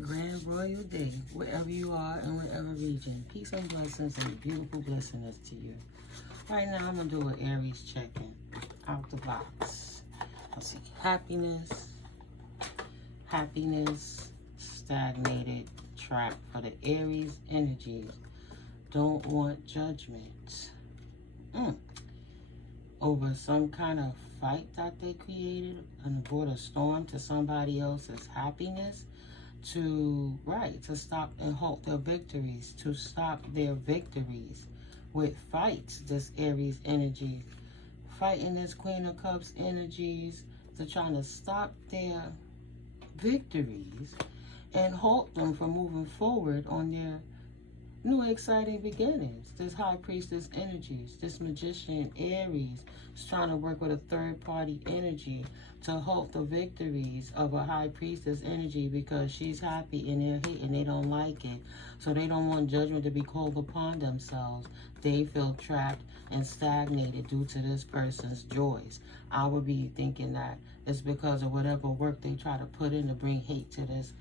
Grand Royal Day, wherever you are in whatever region. Peace and blessings and beautiful blessings to you. Right now, I'm going to do an Aries check-in out the box. Let's see. Happiness, stagnated, trapped for the Aries energies. Don't want judgment. Over some kind of fight that they created and brought a storm to somebody else's happiness. To stop and halt their victories, to stop their victories with fights, this Aries energy, fighting this Queen of Cups energies, to trying to stop their victories and halt them from moving forward on their new exciting beginnings. This High Priestess energies, this Magician Aries is trying to work with a third party energy to halt the victories of a High Priestess energy, because she's happy and they're hating, they don't like it. So they don't want judgment to be called upon themselves. They feel trapped and stagnated due to this person's joys. I would be thinking that it's because of whatever work they try to put in to bring hate to this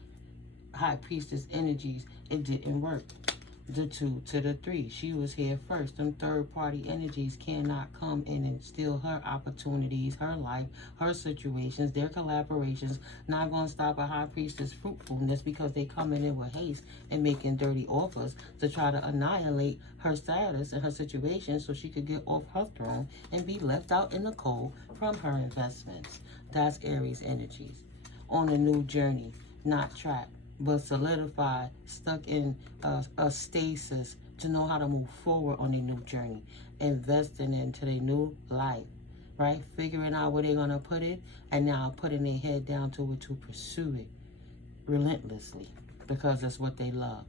High Priestess energies. It didn't work. The 2 to the 3. She was here first. Them third party energies cannot come in and steal her opportunities, her life, her situations, their collaborations. Not going to stop a High Priestess fruitfulness because they coming in with haste and making dirty offers to try to annihilate her status and her situation so she could get off her throne and be left out in the cold from her investments. That's Aries energies. On a new journey, not trapped, but solidified, stuck in a stasis to know how to move forward on a new journey, investing into their new life, right? Figuring out where they're going to put it, and now putting their head down to it to pursue it relentlessly, because that's what they love.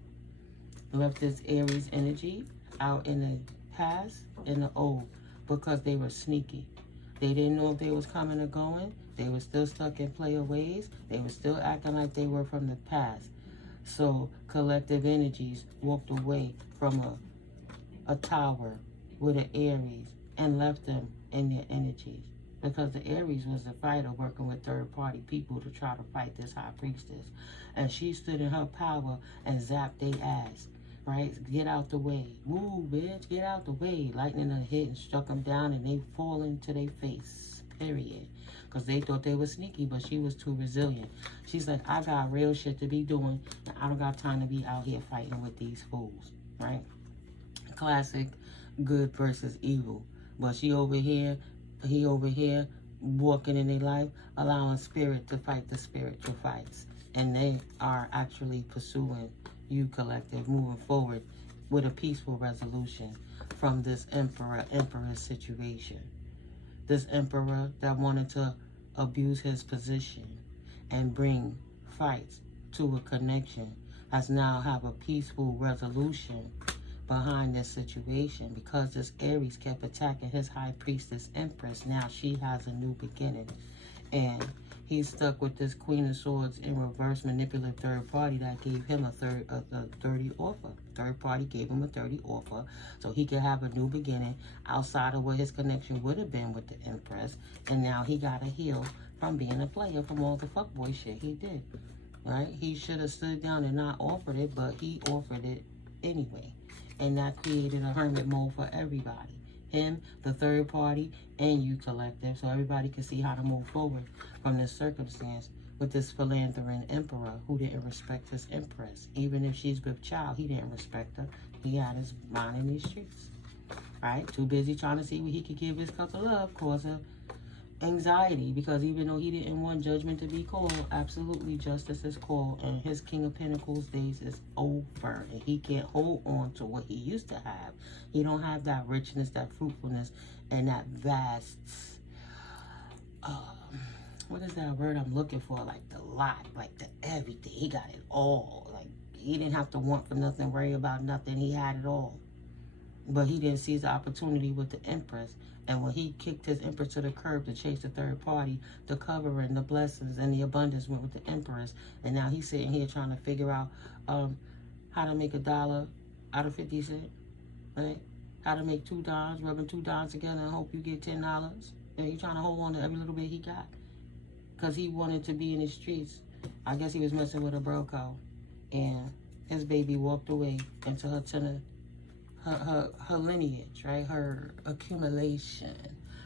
Left this Aries energy out in the past, in the old, because they were sneaky. They didn't know if they was coming or going. They were still stuck in player ways. They were still acting like they were from the past. So collective energies walked away from a tower with an Aries and left them in their energies. Because the Aries was a fighter working with third-party people to try to fight this High Priestess. And she stood in her power and zapped their ass. Right? Get out the way. Move, bitch. Get out the way. Lightning hit and struck them down, and they fall into their face. Period. Because they thought they were sneaky, but she was too resilient. She's like, I got real shit to be doing, and I don't got time to be out here fighting with these fools. Right? Classic good versus evil. But she over here, he over here, walking in their life, allowing spirit to fight the spiritual fights. And they are actually pursuing you collective, moving forward with a peaceful resolution from this emperor situation. This emperor that wanted to abuse his position and bring fights to a connection has now have a peaceful resolution behind this situation, because this Aries kept attacking his High Priestess Empress. Now she has a new beginning, and he's stuck with this Queen of Swords in reverse, manipulative third party that gave him a 30 offer. Third party gave him a 30 offer so he could have a new beginning outside of what his connection would have been with the Empress. And now he got to heal from being a player from all the fuckboy shit he did. Right? He should have stood down and not offered it, but he offered it anyway. And that created a hermit mode for everybody. Him, the third party, and you collective, so everybody can see how to move forward from this circumstance with this philanthropist emperor who didn't respect his empress. Even if she's with child, he didn't respect her. He had his mind in these streets. Right? Too busy trying to see what he could give his cup of love, cause her anxiety, because even though he didn't want judgment to be called, absolutely justice is called, and his King of Pentacles days is over, and he can't hold on to what he used to have. He don't have that richness, that fruitfulness, and that vast, what is that word I'm looking for? Like the lot, like the everything. He got it all. Like he didn't have to want for nothing, worry about nothing. He had it all. But he didn't seize the opportunity with the Empress. And when he kicked his Empress to the curb to chase the third party, the covering, the blessings, and the abundance went with the Empress. And now he's sitting here trying to figure out how to make $1 out of 50 cents, right? How to make $2, rubbing $2 together and hope you get $10. And he's trying to hold on to every little bit he got. Because he wanted to be in the streets. I guess he was messing with a broco. And his baby walked away into her lineage, right? Her accumulation,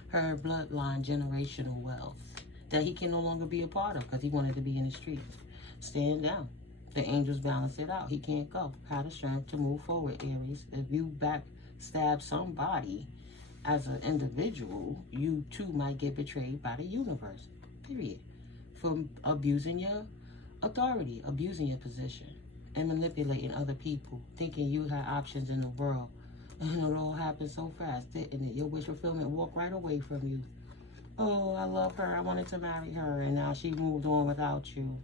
her bloodline, generational wealth that he can no longer be a part of because he wanted to be in the streets. Stand down. The angels balance it out. He can't go. Have the strength to move forward, Aries. If you backstab somebody as an individual, you too might get betrayed by the universe. Period. For abusing your authority, abusing your position, and manipulating other people, thinking you had options in the world. And it all happened so fast, didn't it? Your wish fulfillment walked right away from you. Oh, I love her. I wanted to marry her. And now she moved on without you.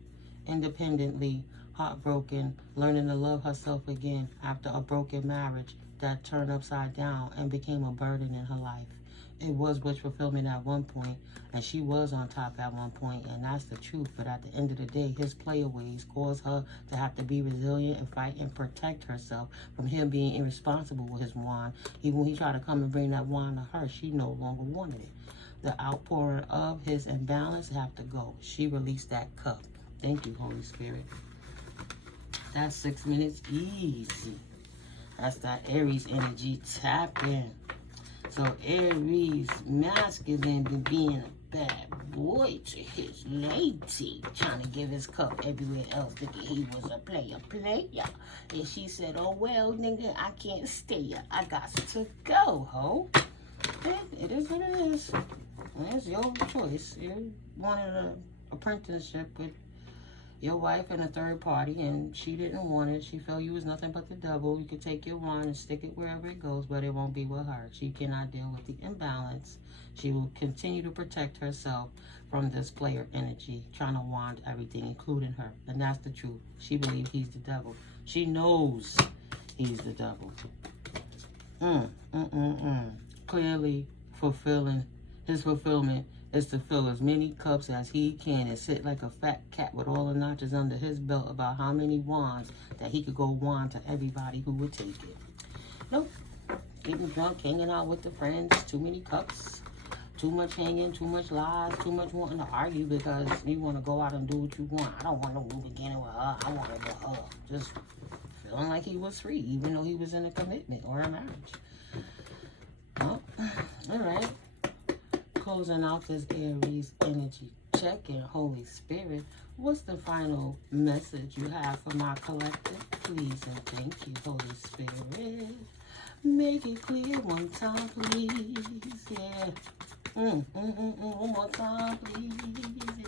Independently, heartbroken, learning to love herself again after a broken marriage that turned upside down and became a burden in her life. It was wish fulfillment at one point, and she was on top at one point, and that's the truth. But at the end of the day, his playaways caused her to have to be resilient and fight and protect herself from him being irresponsible with his wand. Even when he tried to come and bring that wand to her, she no longer wanted it. The outpouring of his imbalance have to go. She released that cup. Thank you, Holy Spirit. That's 6 minutes easy. That's that Aries energy tapping. So Aries masculine been being a bad boy to his lady, trying to give his cup everywhere else, thinking he was a player. And she said, oh well, nigga, I can't stay. I got to go, ho. It is what it is. It's your choice. You wanted an apprenticeship with your wife and a third party, and she didn't want it. She felt you was nothing but the devil. You could take your wand and stick it wherever it goes, but it won't be with her. She cannot deal with the imbalance. She will continue to protect herself from this player energy, trying to wand everything, including her. And that's the truth. She believes he's the devil. She knows he's the devil. Clearly fulfilling his fulfillment is to fill as many cups as he can and sit like a fat cat with all the notches under his belt about how many wands that he could go wand to everybody who would take it. Nope. Getting drunk, hanging out with the friends, too many cups, too much hanging, too much lies, too much wanting to argue because you want to go out and do what you want. I don't want to move beginning with her. I want to with her. Just feeling like he was free, even though he was in a commitment or a marriage. Oh, all right. Closing out this Aries energy check-in, Holy Spirit. What's the final message you have for my collective? Please and thank you, Holy Spirit. Make it clear one time, please. Yeah. One more time, please.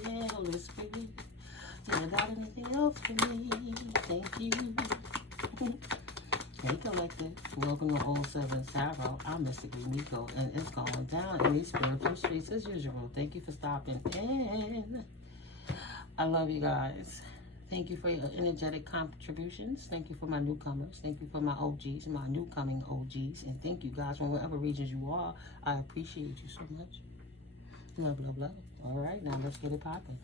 Yeah, Holy Spirit. Do you got anything else for me? Thank you. Hey collective, welcome to All 7 Tarot. I'm Mystic NeuMico, and it's going down in these spiritual streets as usual. Thank you for stopping in. I love you guys. Thank you for your energetic contributions. Thank you for my newcomers. Thank you for my OGs, my newcoming OGs. And thank you guys from wherever regions you are. I appreciate you so much. Love, love, love. All right, now let's get it popping.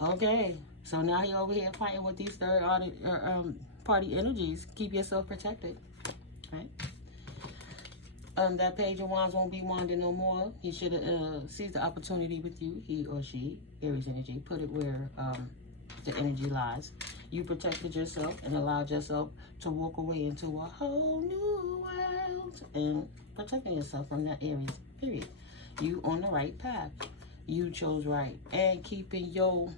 Okay, so now you're over here fighting with these third party energies. Keep yourself protected, right? That page of wands won't be wanding no more. He should have seized the opportunity with you, he or she, Aries energy. Put it where the energy lies. You protected yourself and allowed yourself to walk away into a whole new world and protecting yourself from that Aries, period. You on the right path. You chose right. And keeping your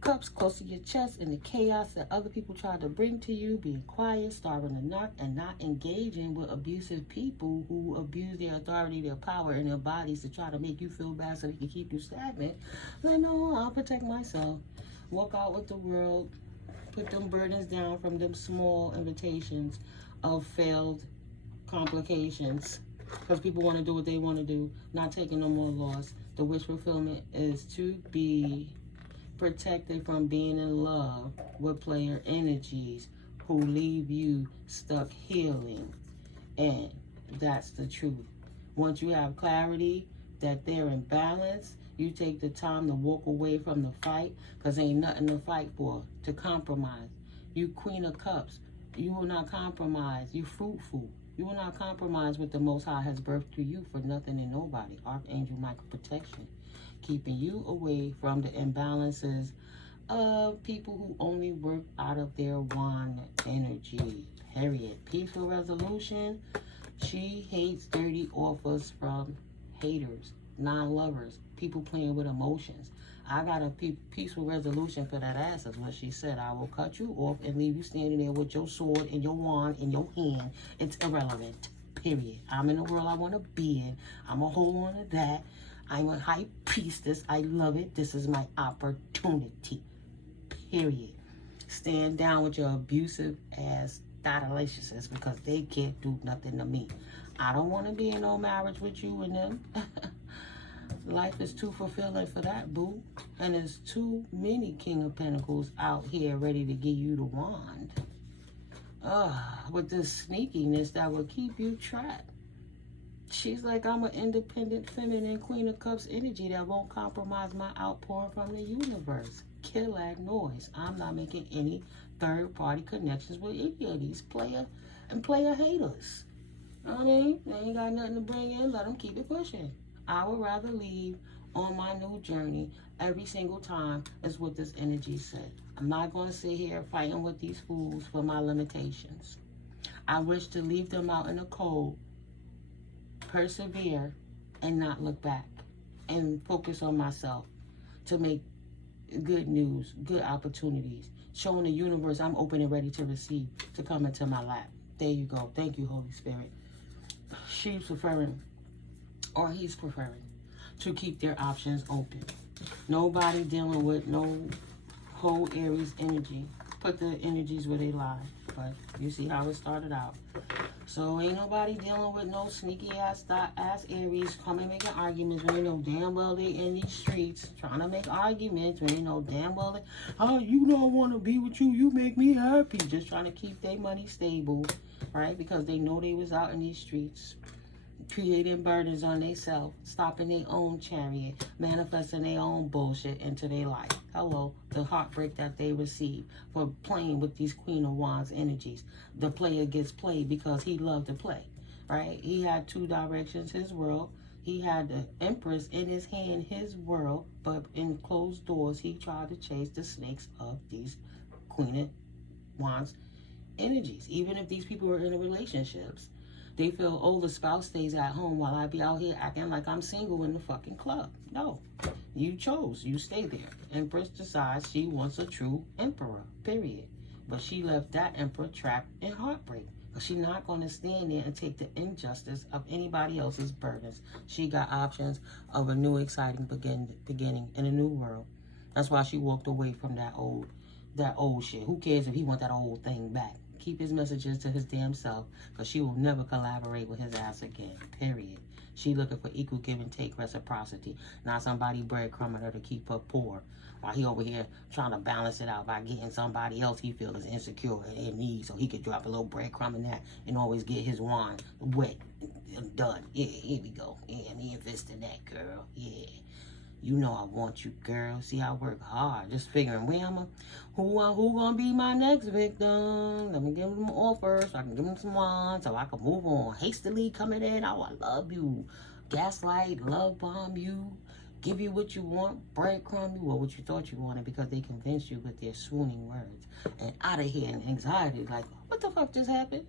cups close to your chest in the chaos that other people try to bring to you, being quiet, starving to knock, and not engaging with abusive people who abuse their authority, their power, and their bodies to try to make you feel bad so they can keep you stagnant. Like, no, I'll protect myself. Walk out with the world. Put them burdens down from them small invitations of failed complications. Because people want to do what they want to do, not taking no more loss. The wish fulfillment is to be protected from being in love with player energies who leave you stuck healing. And that's the truth. Once you have clarity that they're in balance, you take the time to walk away from the fight, because ain't nothing to fight for, to compromise. You Queen of Cups, you will not compromise. You fruitful. You will not compromise what the Most High has birthed through you for nothing and nobody. Archangel Michael protection. Keeping you away from the imbalances of people who only work out of their wand energy. Period. Peaceful resolution. She hates dirty offers from haters, non-lovers, people playing with emotions. I got a peaceful resolution for that ass, is what she said. I will cut you off and leave you standing there with your sword and your wand in your hand. It's irrelevant. Period. I'm in the world I want to be in. I'm going to hold on to that. I'm a high priestess. I love it. This is my opportunity. Period. Stand down with your abusive ass dilations because they can't do nothing to me. I don't want to be in no marriage with you and them. Life is too fulfilling for that, boo. And there's too many King of Pentacles out here ready to give you the wand. With this sneakiness that will keep you trapped. She's like, I'm an independent, feminine Queen of Cups energy that won't compromise my outpouring from the universe. Kill that noise. I'm not making any third-party connections with any of these player haters. You know what I mean? They ain't got nothing to bring in. Let them keep it pushing. I would rather leave on my new journey every single time, is what this energy said. I'm not going to sit here fighting with these fools for my limitations. I wish to leave them out in the cold, persevere, and not look back, and focus on myself to make good news, good opportunities, showing the universe I'm open and ready to receive, to come into my lap. There you go. Thank you, Holy Spirit. She's preferring, or he's preferring, to keep their options open. Nobody dealing with no whole Aries energy. Put the energies where they lie. But you see how it started out. So ain't nobody dealing with no sneaky ass Aries coming making arguments when they know damn well they in these streets trying to make arguments when they know damn well they, oh, you don't want to be with you, you make me happy. Just trying to keep their money stable, right? Because they know they was out in these streets creating burdens on themselves, stopping their own chariot, manifesting their own bullshit into their life. Hello, the heartbreak that they receive for playing with these Queen of Wands energies. The player gets played because he loved to play, right? He had two directions, his world. He had the Empress in his hand, his world, but in closed doors, he tried to chase the snakes of these Queen of Wands energies. Even if these people are in relationships, they feel, oh, the spouse stays at home while I be out here acting like I'm single in the fucking club. No, you chose. You stay there. Empress decides she wants a true emperor, period. But she left that emperor trapped in heartbreak. But she's not going to stand there and take the injustice of anybody else's burdens. She got options of a new exciting beginning in a new world. That's why she walked away from that old shit. Who cares if he want that old thing back? Keep his messages to his damn self, because she will never collaborate with his ass again, period. She looking for equal give and take reciprocity, not somebody breadcrumbing her to keep her poor, while he over here trying to balance it out by getting somebody else he feels is insecure and in need, so he could drop a little breadcrumb in that and always get his wand wet and done. Yeah, here we go. Yeah, me invest in that, girl. Yeah. You know I want you, girl. See, I work hard. Just figuring who gonna be my next victim? Let me give them offers so I can give them some wine so I can move on. Hastily coming in. Oh, I love you. Gaslight, love bomb you. Give you what you want. Breadcrumb you or what you thought you wanted because they convinced you with their swooning words. And out of here in anxiety. Like, what the fuck just happened?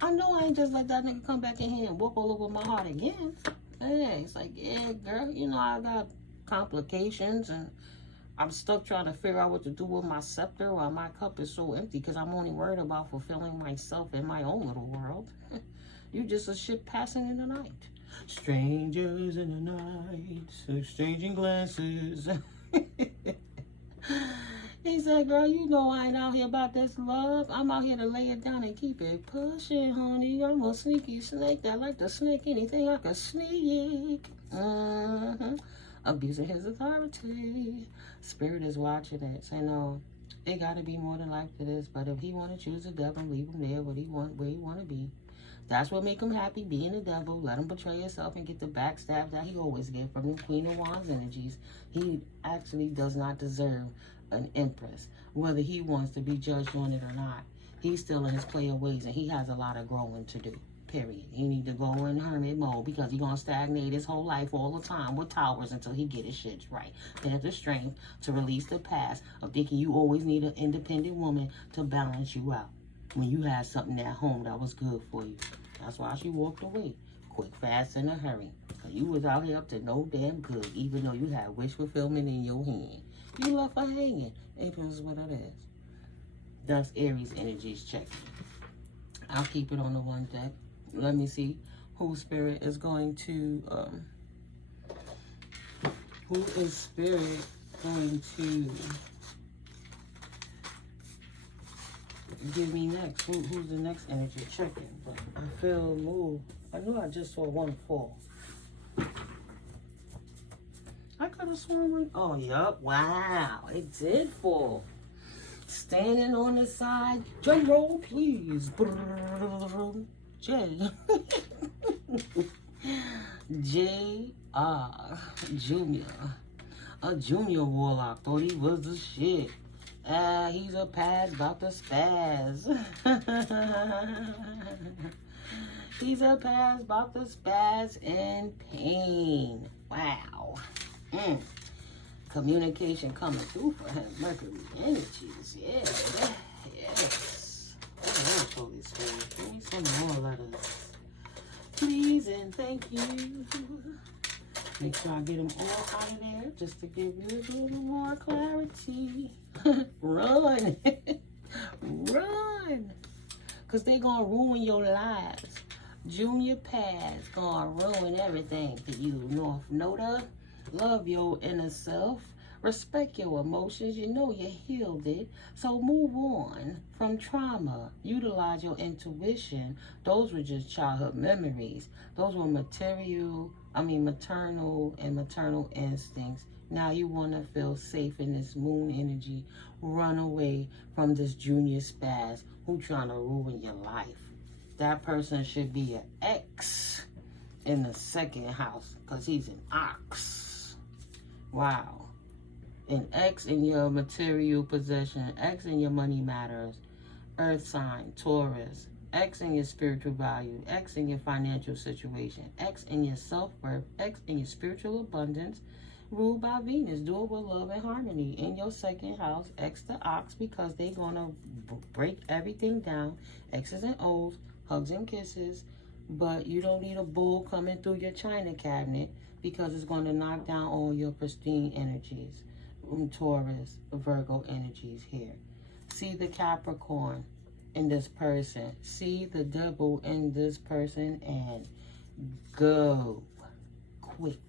I know I ain't just let that nigga come back in here and walk all over my heart again. Hey, it's like, yeah, girl, you know I got complications and I'm stuck trying to figure out what to do with my scepter while my cup is so empty because I'm only worried about fulfilling myself in my own little world. You just a ship passing in the night. Strangers in the night, exchanging glances. He said, girl, you know I ain't out here about this love. I'm out here to lay it down and keep it pushing, honey. I'm a sneaky snake that like to snake anything I can sneak. Abusing his authority. Spirit is watching it. Say, no, it got to be more than life to this. But if he want to choose the devil, leave him there where he want to be. That's what make him happy, being the devil. Let him betray himself and get the backstab that he always get from the Queen of Wands energies. He actually does not deserve an empress, whether he wants to be judged on it or not. He's still in his player ways, and he has a lot of growing to do. Period. He need to go in hermit mode because he gonna stagnate his whole life all the time with towers until he get his shit right. They have the strength to release the past of thinking you always need an independent woman to balance you out when you had something at home that was good for you. That's why she walked away. Quick, fast, in a hurry. Because you was out here up to no damn good, even though you had wish fulfillment in your hand. You left her hanging. April is what it is. That's Aries energies checking. I'll keep it on the one deck. Let me see who Spirit is going to, who is Spirit going to give me next? Who's the next energy checking? But I feel moved. I knew I just saw one fall. I could have sworn one. Oh, yup. Wow. It did fall. Standing on the side. Drum roll, please. J. J.R. Junior. A junior warlock. Thought he was the shit. He's a paz about the spaz. He's a paz about the spaz and pain. Wow. Communication coming through for him. Mercury energies. Yeah. Yes. Holy Spirit. Give me some more letters. Please and thank you. Make sure I get them all out of there just to give you a little more clarity. Run. Run. Because they're going to ruin your lives. Junior Paz going to ruin everything for you. North Nota. Love your inner self. Respect your emotions. You know you healed it. So move on from trauma. Utilize your intuition. Those were just childhood memories. Those were maternal and maternal instincts. Now you want to feel safe in this moon energy. Run away from this junior spaz who trying to ruin your life. That person should be an X in the second house because he's an ox. Wow. An X in your material possession, X in your money matters, earth sign, Taurus, X in your spiritual value, X in your financial situation, X in your self-worth, X in your spiritual abundance, ruled by Venus. Do it with love and harmony. In your second house, X the ox because they're going to break everything down. X's and O's, hugs and kisses, but you don't need a bull coming through your china cabinet because it's going to knock down all your pristine energies. Taurus, Virgo energies here. See the Capricorn in this person. See the double in this person and go quick.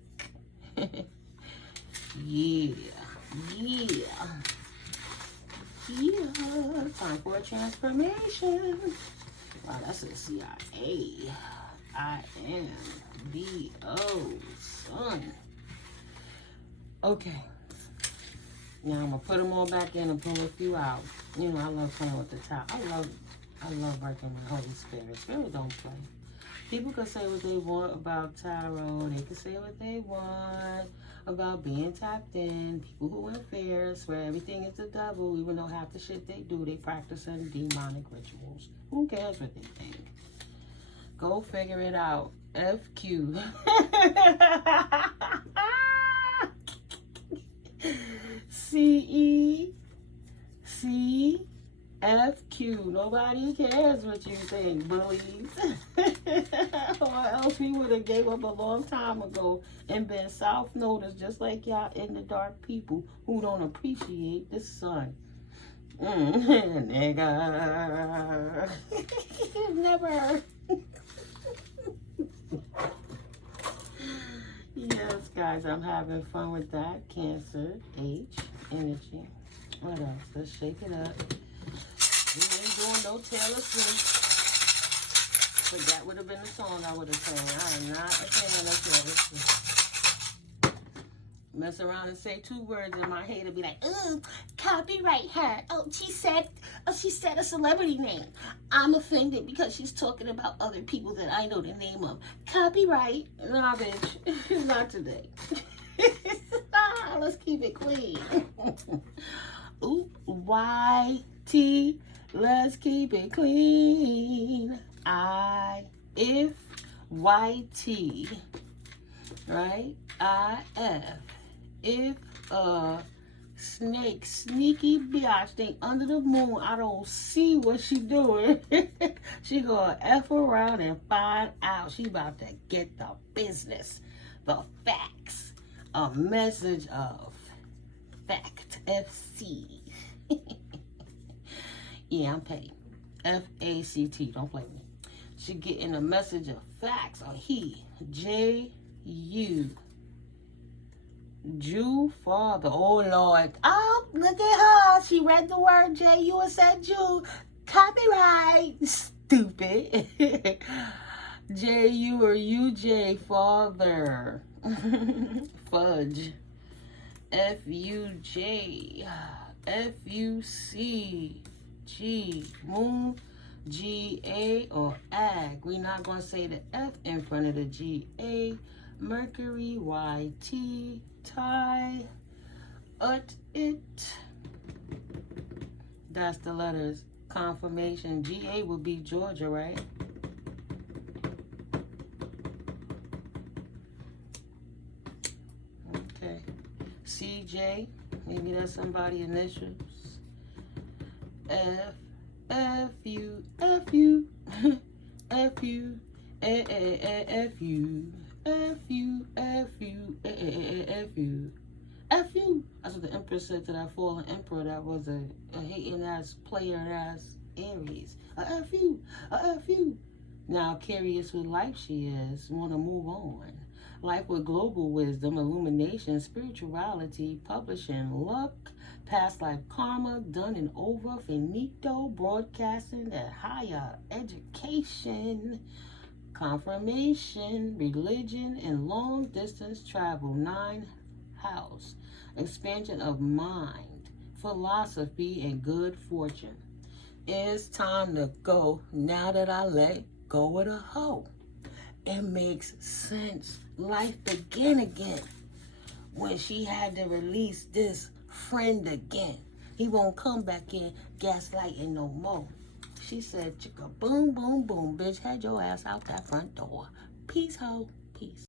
Yeah. Time for a transformation. Wow, that's a CIA. I am B.O. son. Okay. Now I'm gonna put them all back in and pull a few out. You know, I love playing with the top. I love working with Holy Spirit. Spirit don't play. People can say what they want about tarot. They can say what they want about being tapped in. People who in fear swear everything is the devil, even though half the shit they do, they practicing demonic rituals. Who cares what they think? Go figure it out. FQ. CECFQ. Nobody cares what you think, bullies. Or else we would have gave up a long time ago and been south noticed just like y'all in the dark people who don't appreciate the sun. Nigga. Never. Yes, guys, I'm having fun with that. Cancer, H, energy. What else? Let's shake it up. We ain't doing no Taylor Swift. But that would have been the song I would have sang. I am not a fan of Taylor Swift. Mess around and say 2 words and my hater be like, ooh, copyright her. Oh, she said a celebrity name. I'm offended because she's talking about other people that I know the name of. Copyright. Nah, bitch. Not today. Let's keep it clean. Ooh, YT. Let's keep it clean. I If, YT, right? IF. If a snake, sneaky biatch thing under the moon, I don't see what she doing. She gonna F around and find out. She about to get the business, the facts. A message of fact, FC. Yeah, I'm petty. FACT, don't play with me. She getting a message of facts, or he, JU. Jew father. Oh Lord. Oh, look at her. She read the word J-U and said Jew. Copyright. Stupid. J-U or U-J father. Fudge. F-U-J. F-U-C-G. Moon. G-A or ag. We're not going to say the F in front of the G-A. Mercury, Y-T, tie, it. That's the letters. Confirmation. G-A would be Georgia, right? Okay. C-J, maybe that's somebody's initials. F, F-U, F-U, F-U, F-U. F-U, F-U, F-U, F-U. That's what the Empress said to that fallen emperor that was a hating-ass, player-ass Aries. A F-U, a F-U. Now, curious with life she is, want to move on. Life with global wisdom, illumination, spirituality, publishing, luck, past life karma, done and over, finito, broadcasting, and higher education, confirmation, religion, and long distance travel. 9th house, expansion of mind, philosophy, and good fortune. It's time to go now that I let go of the hoe. It makes sense. Life began again when she had to release this friend again. He won't come back in gaslighting no more. She said, chicka boom, boom, boom, bitch, had your ass out that front door. Peace, ho. Peace.